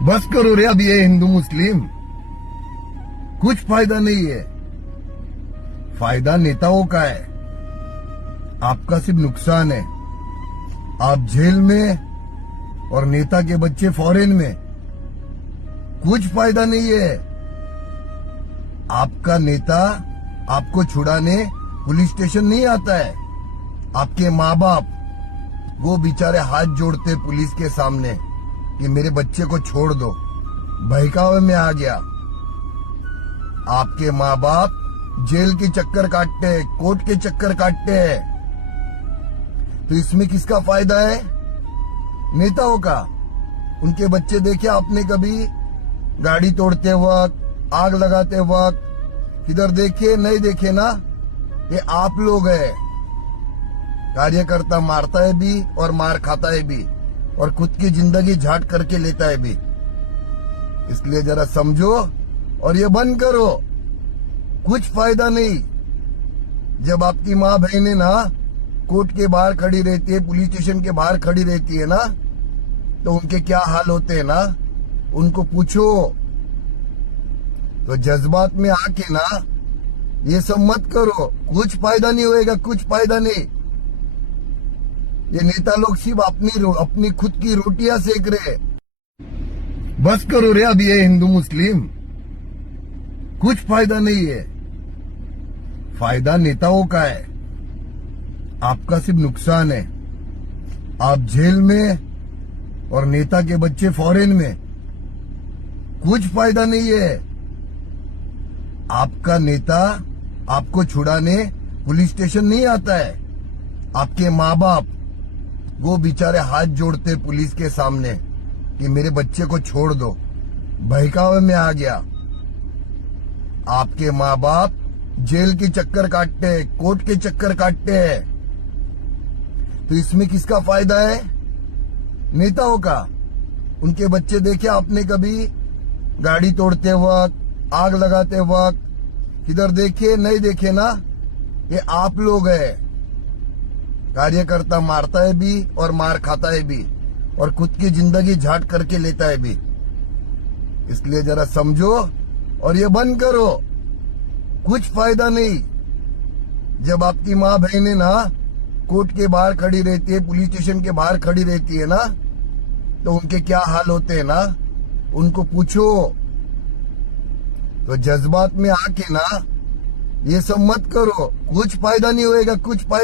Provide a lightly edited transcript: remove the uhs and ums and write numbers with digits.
बस करो रे अब ये हिंदू मुस्लिम, कुछ फायदा नहीं है। फायदा नेताओं का है, आपका सिर्फ नुकसान है। आप जेल में और नेता के बच्चे फॉरेन में, कुछ फायदा नहीं है। आपका नेता आपको छुड़ाने पुलिस स्टेशन नहीं आता है। आपके माँ बाप वो बेचारे हाथ जोड़ते पुलिस के सामने कि मेरे बच्चे को छोड़ दो, बहकावे में आ गया। आपके माँ बाप जेल के चक्कर काटते हैं, कोर्ट के चक्कर काटते हैं। तो इसमें किसका फायदा है? नेताओं का। उनके बच्चे देखे आपने कभी गाड़ी तोड़ते वक्त, आग लगाते वक्त? किधर देखे? नहीं देखे ना। ये आप लोग हैं। कार्यकर्ता मारता है भी और मार खाता है भी, और खुद की जिंदगी झाट करके लेता है भी। इसलिए जरा समझो और ये बंद करो, कुछ फायदा नहीं। जब आपकी माँ बहनें ना कोर्ट के बाहर खड़ी रहती है, पुलिस स्टेशन के बाहर खड़ी रहती है ना, तो उनके क्या हाल होते हैं ना, उनको पूछो। तो जज्बात में आके ना ये सब मत करो, कुछ फायदा नहीं होएगा, कुछ फायदा नहीं। ये नेता लोग सिर्फ अपनी खुद की रोटियां सेक रहे। बस करो रे अब ये हिंदू मुस्लिम, कुछ फायदा नहीं है। फायदा नेताओं का है, आपका सिर्फ नुकसान है। आप जेल में और नेता के बच्चे फॉरेन में, कुछ फायदा नहीं है। आपका नेता आपको छुड़ाने पुलिस स्टेशन नहीं आता है। आपके माँ बाप वो बेचारे हाथ जोड़ते पुलिस के सामने कि मेरे बच्चे को छोड़ दो, बहकावे में आ गया। आपके माँ बाप जेल के चक्कर काटते हैं, कोर्ट के चक्कर काटते हैं। तो इसमें किसका फायदा है? नेताओं का। उनके बच्चे देखे आपने कभी गाड़ी तोड़ते वक्त, आग लगाते वक्त? किधर देखे? नहीं देखे ना। ये आप लोग हैं। कार्यकर्ता मारता है भी और मार खाता है भी, और खुद की जिंदगी झाट करके लेता है भी। इसलिए जरा समझो और ये बंद करो, कुछ फायदा नहीं। जब आपकी माँ बहनें ना कोर्ट के बाहर खड़ी रहती है, पुलिस स्टेशन के बाहर खड़ी रहती है ना, तो उनके क्या हाल होते हैं ना, उनको पूछो। तो जज्बात में आके ना ये सब मत करो, कुछ फायदा नहीं होएगा, कुछ फायदा